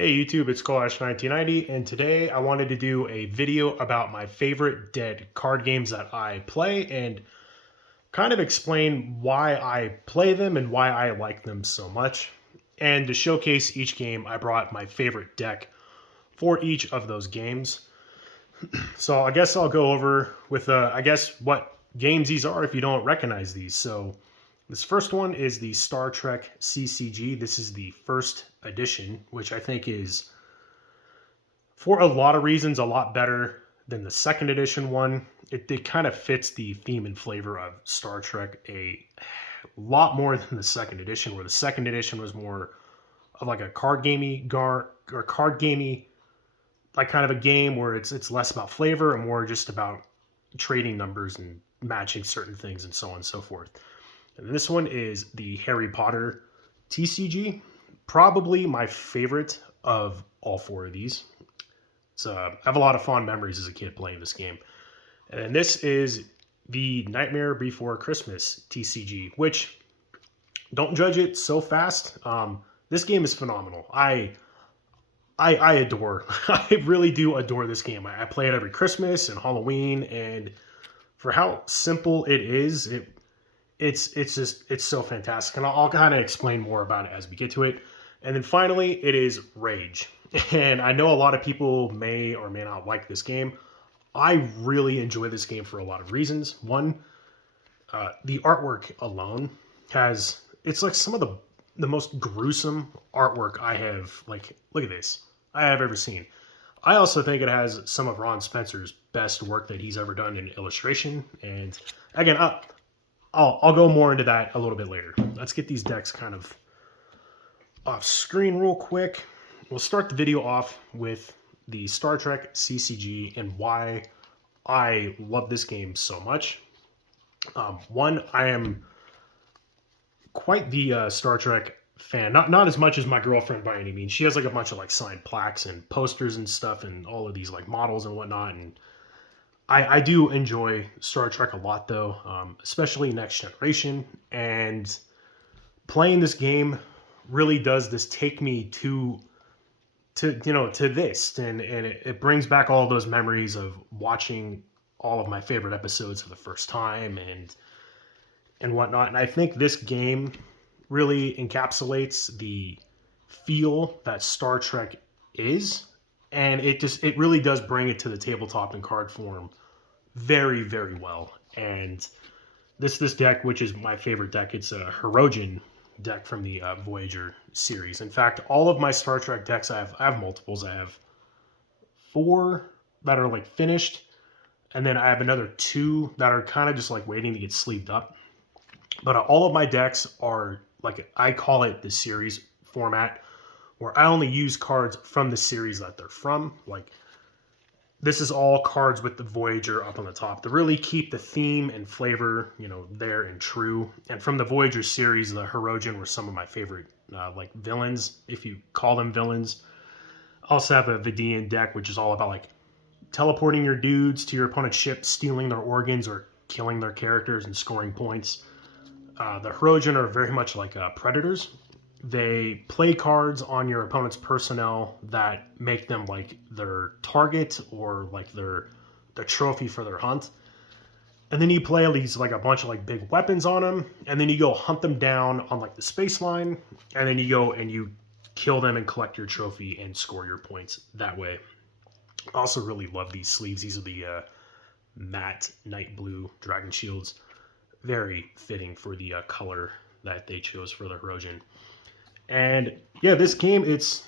Hey YouTube, it's Colash1990, and today I wanted to do a video about my favorite dead card games that I play and kind of explain why I play them and why I like them so much. And to showcase each game, I brought my favorite deck for each of those games. So I guess I'll go over with, what games these are if you don't recognize these. So this first one is the Star Trek CCG. This is the first edition, which I think is, for a lot of reasons, a lot better than the second edition one. It kind of fits the theme and flavor of Star Trek a lot more than the second edition, where the second edition was more of like a card gamey, like kind of a game where it's less about flavor and more just about trading numbers and matching certain things and so on and so forth. And this one is the Harry Potter TCG, probably my favorite of all four of these. So I have a lot of fond memories as a kid playing this game. And this is the Nightmare Before Christmas TCG, which, don't judge it so fast. This game is phenomenal. I adore, I really do adore this game. I play it every Christmas and Halloween, and for how simple it is, it's so fantastic. And I'll kind of explain more about it as we get to it. And then finally, it is Rage. And I know a lot of people may or may not like this game. I really enjoy this game for a lot of reasons. One, the artwork alone it's like some of the most gruesome artwork I have, like, look at this, I have ever seen. I also think it has some of Ron Spencer's best work that he's ever done in illustration. And again, I'll go more into that a little bit later. Let's get these decks kind of off screen real quick. We'll start the video off with the Star Trek CCG and why I love this game so much. One, I am quite the Star Trek fan. Not as much as my girlfriend by any means. She has like a bunch of like signed plaques and posters and stuff and all of these like models and whatnot. And I do enjoy Star Trek a lot though, especially Next Generation. And playing this game really does this take me to this, and it brings back all those memories of watching all of my favorite episodes for the first time and whatnot. And I think this game really encapsulates the feel that Star Trek is, and it really does bring it to the tabletop in card form very, very well. And this deck, which is my favorite deck, it's a Hirogen deck from the Voyager series. In fact, all of my Star Trek decks, I have multiples. I have 4 that are like finished, and then I have another 2 that are kind of just like waiting to get sleeved up. But all of my decks are like, I call it the series format, where I only use cards from the series that they're from. Like, this is all cards with the Voyager up on the top to really keep the theme and flavor, there and true. And from the Voyager series, the Hirogen were some of my favorite, like villains, if you call them villains. I also have a Vidian deck, which is all about like teleporting your dudes to your opponent's ship, stealing their organs or killing their characters and scoring points. The Hirogen are very much like predators. They play cards on your opponent's personnel that make them like their target or like their trophy for their hunt. And then you play these like a bunch of like big weapons on them, and then you go hunt them down on like the space line, and then you go and you kill them and collect your trophy and score your points that way. I also really love these sleeves. These are the matte night blue dragon shields. Very fitting for the color that they chose for the Hirogen. And yeah, this game, it's,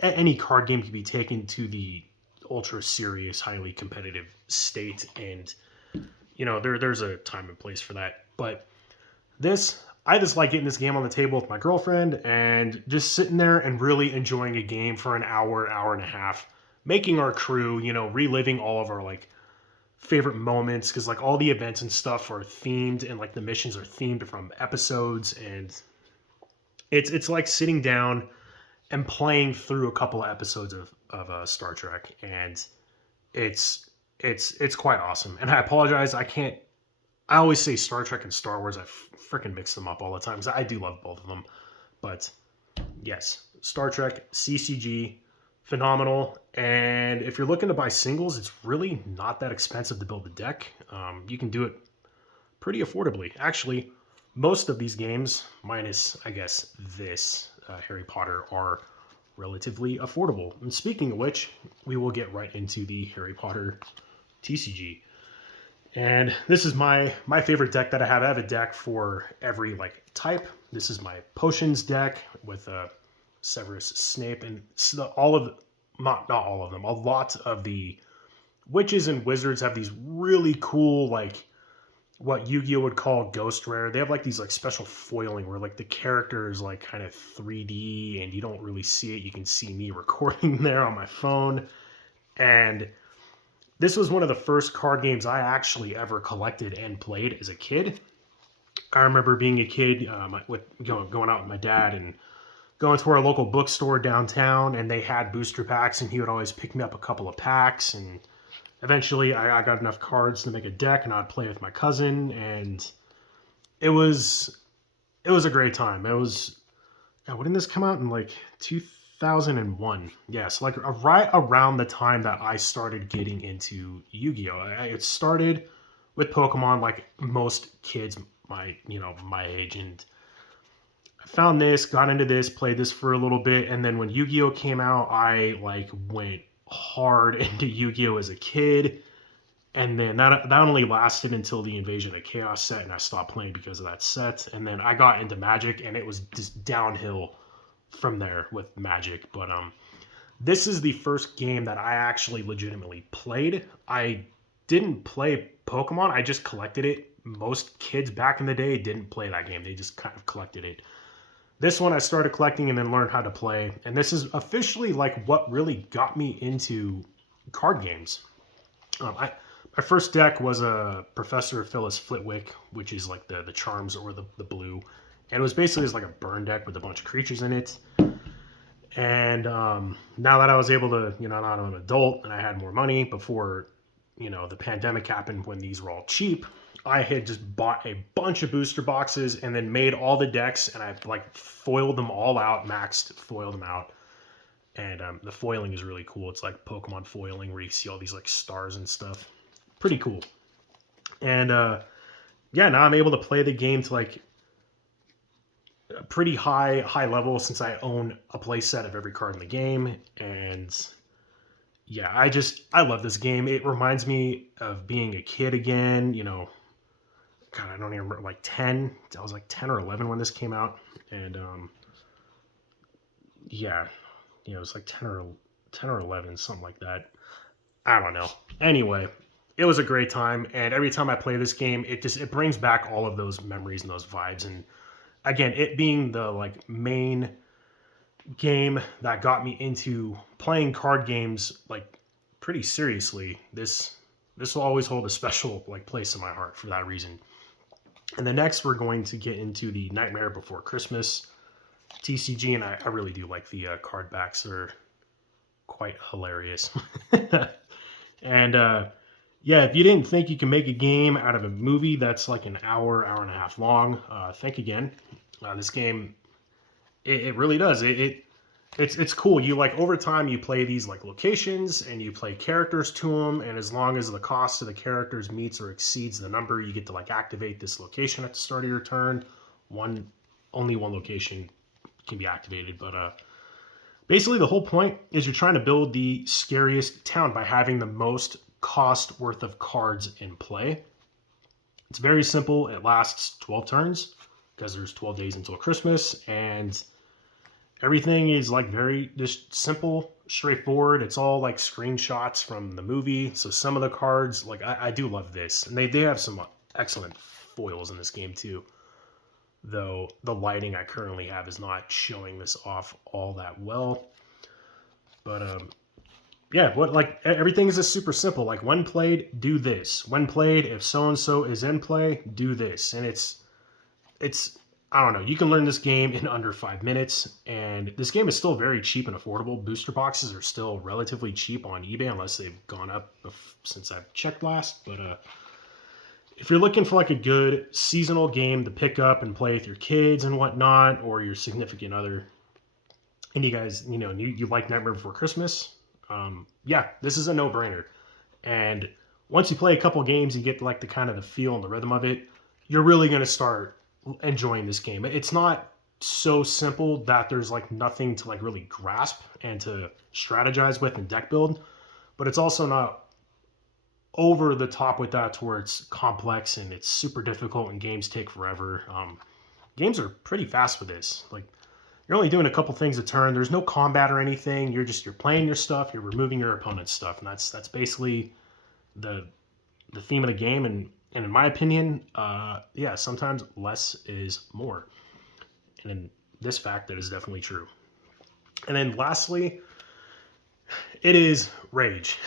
any card game can be taken to the ultra serious, highly competitive state. And, there's a time and place for that. But I just like getting this game on the table with my girlfriend and just sitting there and really enjoying a game for an hour, hour and a half, making our crew, reliving all of our like favorite moments. Cause like all the events and stuff are themed, and like the missions are themed from episodes, and it's like sitting down and playing through a couple of episodes of Star Trek, and it's quite awesome. And I apologize, I always say Star Trek and Star Wars. I freaking mix them up all the time, because I do love both of them. But yes, Star Trek, CCG, phenomenal. And if you're looking to buy singles, it's really not that expensive to build a deck. You can do it pretty affordably. Actually, most of these games, minus, I guess, this Harry Potter, are relatively affordable. And speaking of which, we will get right into the Harry Potter TCG. And this is my favorite deck that I have. I have a deck for every like type. This is my potions deck with Severus Snape, and all of not all of them. A lot of the witches and wizards have these really cool like what Yu-Gi-Oh would call ghost rare. They have like these like special foiling where like the character is like kind of 3D and you don't really see it. You can see me recording there on my phone. And this was one of the first card games I actually ever collected and played as a kid. I remember being a kid with going out with my dad and going to our local bookstore downtown, and they had booster packs, and he would always pick me up a couple of packs, and eventually I got enough cards to make a deck, and I'd play with my cousin, and it was a great time. It was, God, when did this come out? In like 2001. Yes, like right around the time that I started getting into Yu-Gi-Oh. It started with Pokemon, like most kids my age, and I found this, got into this, played this for a little bit, and then when Yu-Gi-Oh came out, I like went hard into Yu-Gi-Oh as a kid. And then that only lasted until the Invasion of Chaos set, and I stopped playing because of that set. And then I got into Magic, and it was just downhill from there with Magic. But this is the first game that I actually legitimately played. I didn't play Pokemon, I just collected it. Most kids back in the day didn't play that game, they just kind of collected it. This one I started collecting and then learned how to play. And this is officially like what really got me into card games. My first deck was a Professor Phyllis Flitwick, which is like the charms or the blue. And it was basically just like a burn deck with a bunch of creatures in it. And now that I was able to, now that I'm an adult and I had more money before, the pandemic happened when these were all cheap, I had just bought a bunch of booster boxes and then made all the decks, and I like foiled them all out, foiled them out. And the foiling is really cool. It's like Pokemon foiling where you see all these like stars and stuff. Pretty cool. And yeah, now I'm able to play the game to like a pretty high level since I own a play set of every card in the game. And yeah, I love this game. It reminds me of being a kid again. God, I don't even remember, like 10. I was like 10 or 11 when this came out. And yeah, it was like 10 or 11, something like that. I don't know. Anyway, it was a great time, and every time I play this game, it brings back all of those memories and those vibes. And again, it being the like main game that got me into playing card games like pretty seriously, this will always hold a special like place in my heart for that reason. And the next, we're going to get into the Nightmare Before Christmas TCG, and I really do like the card backs. They're quite hilarious. And yeah, if you didn't think you can make a game out of a movie that's like an hour and a half long, think again. This game, it really does. It's cool. You like over time you play these like locations and you play characters to them, and as long as the cost of the characters meets or exceeds the number, you get to like activate this location at the start of your turn. Only one location can be activated, but basically the whole point is you're trying to build the scariest town by having the most cost worth of cards in play. It's very simple. It lasts 12 turns because there's 12 days until Christmas, and everything is like very just simple, straightforward. It's all like screenshots from the movie. So some of the cards, like I do love this, and they have some excellent foils in this game too. Though the lighting I currently have is not showing this off all that well. But yeah, everything is just super simple. Like when played, do this. When played, if so and so is in play, do this. And it's I don't know. You can learn this game in under 5 minutes, and this game is still very cheap and affordable. Booster boxes are still relatively cheap on eBay unless they've gone up since I've checked last. But if you're looking for like a good seasonal game to pick up and play with your kids and whatnot, or your significant other, and you guys, you like Nightmare Before Christmas, yeah, this is a no-brainer. And once you play a couple games, you get like the kind of the feel and the rhythm of it. You're really going to start enjoying this game. It's not so simple that there's like nothing to like really grasp and to strategize with and deck build, but it's also not over the top with that to where it's complex and it's super difficult and games take forever. Games are pretty fast with this. Like you're only doing a couple things a turn. There's no combat or anything. You're playing your stuff. You're removing your opponent's stuff, and that's basically the the theme of the game. And in my opinion, yeah, sometimes less is more. And in this fact, that is definitely true. And then lastly, it is Rage.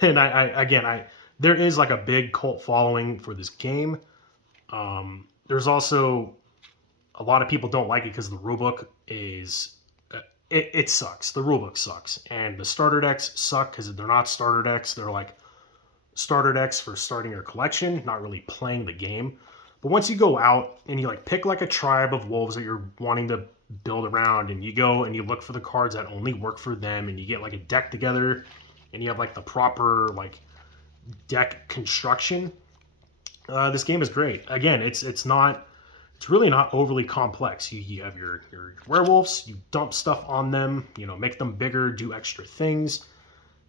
And I there is like a big cult following for this game. There's also a lot of people don't like it because the rulebook is it sucks. The rulebook sucks, and the starter decks suck because they're not starter decks. They're like starter decks for starting your collection, not really playing the game. But once you go out and you like pick like a tribe of wolves that you're wanting to build around, and you go and you look for the cards that only work for them, and you get like a deck together, and you have like the proper like deck construction. This game is great. Again, it's really not overly complex. You have your werewolves, you dump stuff on them, make them bigger, do extra things.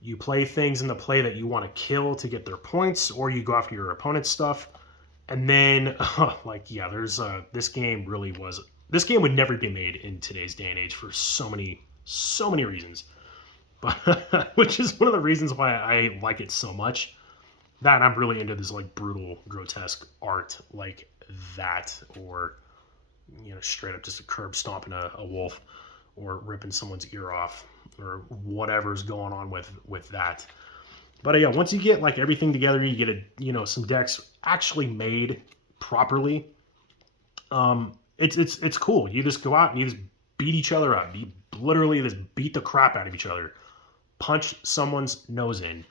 You play things in the play that you want to kill to get their points, or you go after your opponent's stuff. And then, like, yeah, this game would never be made in today's day and age for so many reasons. But which is one of the reasons why I like it so much. That and I'm really into this like brutal, grotesque art like that, or straight up just a curb stomping a wolf, or ripping someone's ear off, or whatever's going on with that. But yeah, once you get like everything together, you get some decks actually made properly. It's cool. You just go out and you just beat each other up. You literally just beat the crap out of each other, punch someone's nose in,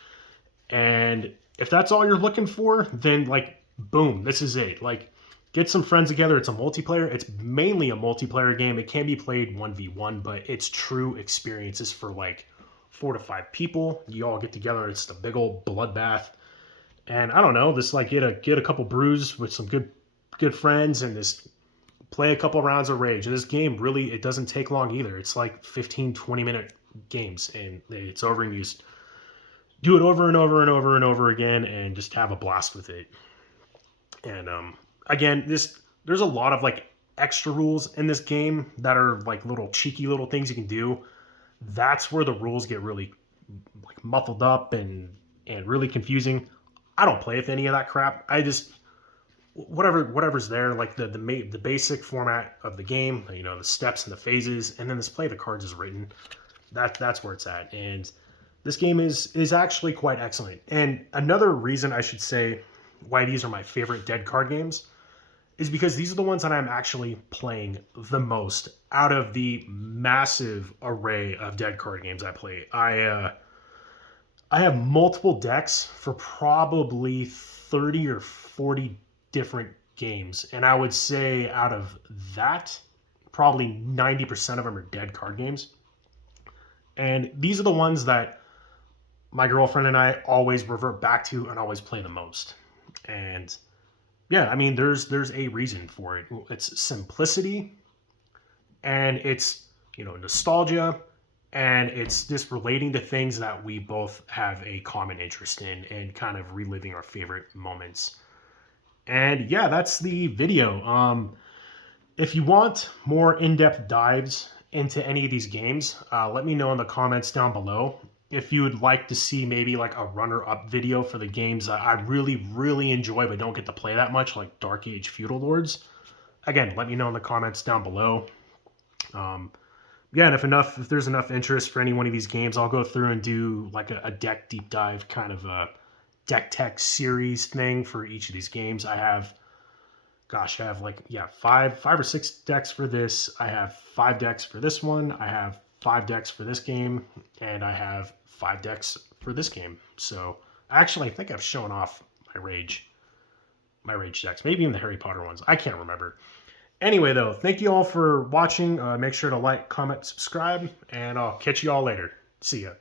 and if that's all you're looking for, then like boom, this is it. Like get some friends together. It's a multiplayer. It's mainly a multiplayer game. It can be played 1v1, but it's true experiences for like 4 to 5 people. You all get together. And it's the big old bloodbath. And I don't know, just like get a couple brews with some good friends and just play a couple rounds of Rage. And this game really, it doesn't take long either. It's like 15-20 minute games, and it's over, and you just do it over and over and over and over again, and just have a blast with it. And again, there's a lot of like extra rules in this game that are like little cheeky little things you can do. That's where the rules get really like muffled up and really confusing. I don't play with any of that crap. I just whatever's there, like the basic format of the game, the steps and the phases, and then this play the cards is written. That's where it's at. And this game is actually quite excellent. And another reason I should say why these are my favorite Dead card games is because these are the ones that I'm actually playing the most out of the massive array of Dead card games I play. I have multiple decks for probably 30 or 40 different games, and I would say out of that, probably 90% of them are Dead card games. And these are the ones that my girlfriend and I always revert back to and always play the most. And yeah, I mean, there's a reason for it. It's simplicity, and it's nostalgia, and it's just relating to things that we both have a common interest in, and kind of reliving our favorite moments. And yeah, that's the video. If you want more in-depth dives into any of these games, let me know in the comments down below. If you would like to see maybe like a runner-up video for the games that I really, really enjoy but don't get to play that much, like Dark Age Feudal Lords, again, let me know in the comments down below. Yeah, and if there's enough interest for any one of these games, I'll go through and do like a deck deep dive kind of a deck tech series thing for each of these games. I have like, yeah, five or six decks for this. I have 5 decks for this one. I have 5 decks for this game, and I have 5 decks for this game. So actually, I think I've shown off my Rage decks, maybe even the Harry Potter ones. I can't remember. Anyway, though, thank you all for watching. Make sure to like, comment, subscribe, and I'll catch you all later. See ya.